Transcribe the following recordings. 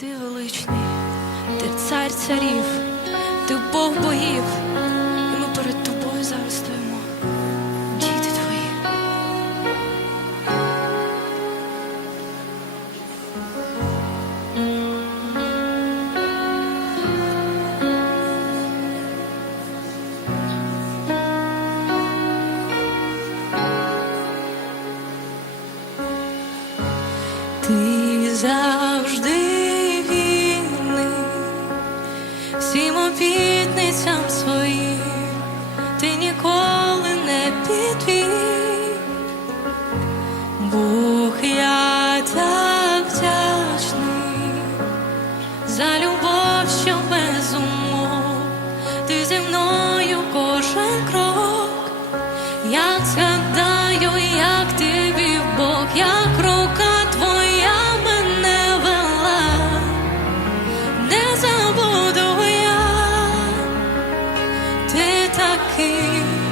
Ти величний, ти цар царів, ти бог богів, ми перед тобою зараз стоїмо, діти твої. Ти за feel tetakin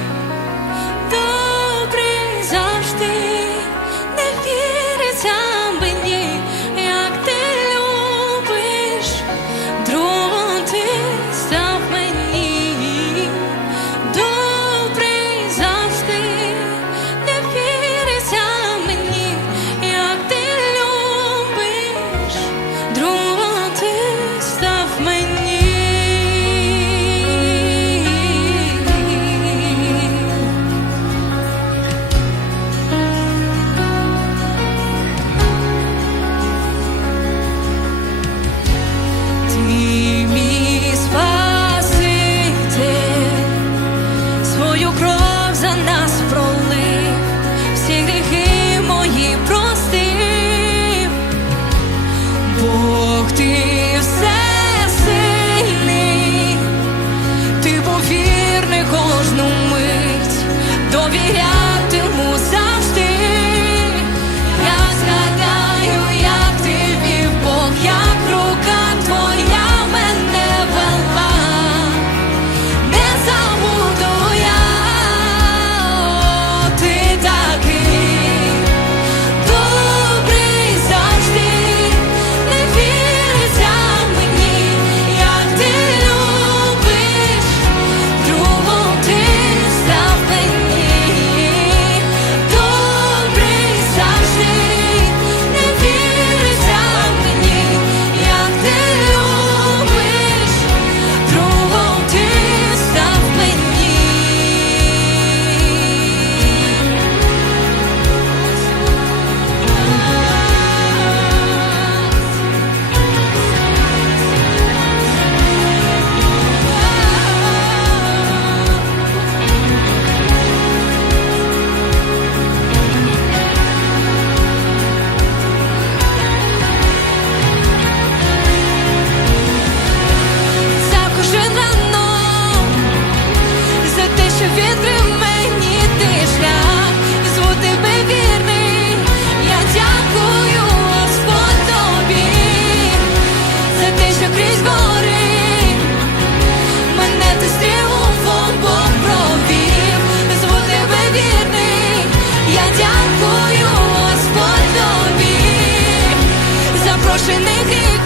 непрошених і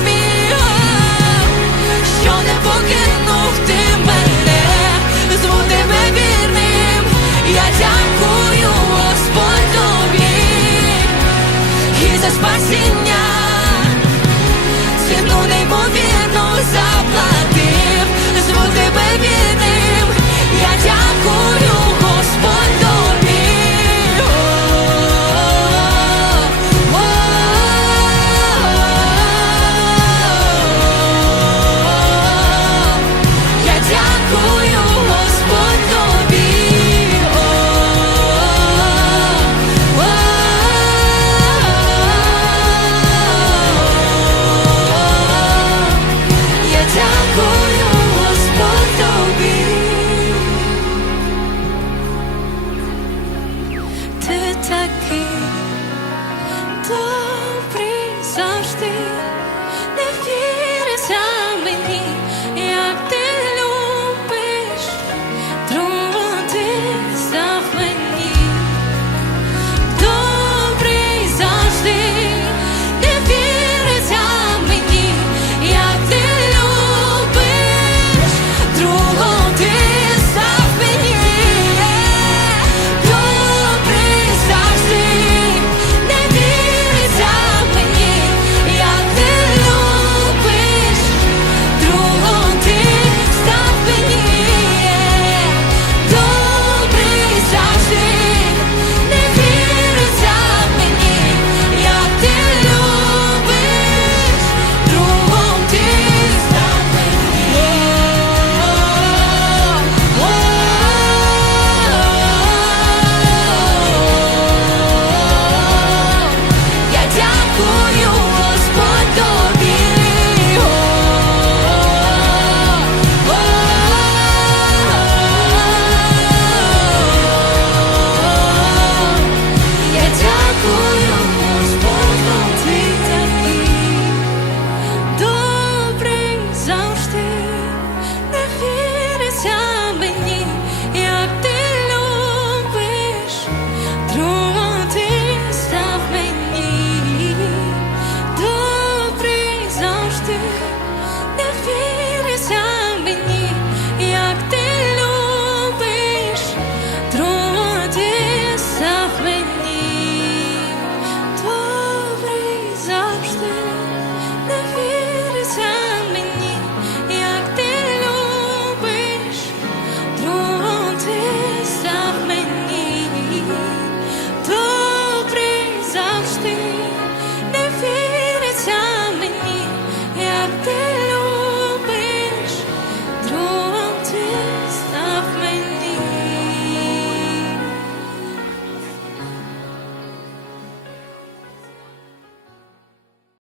що не покинув ти мене, зву тебе вірним, я дякую Господь тобі і за спасіння, ціну неймовірну заплатив, зву тебе вірним.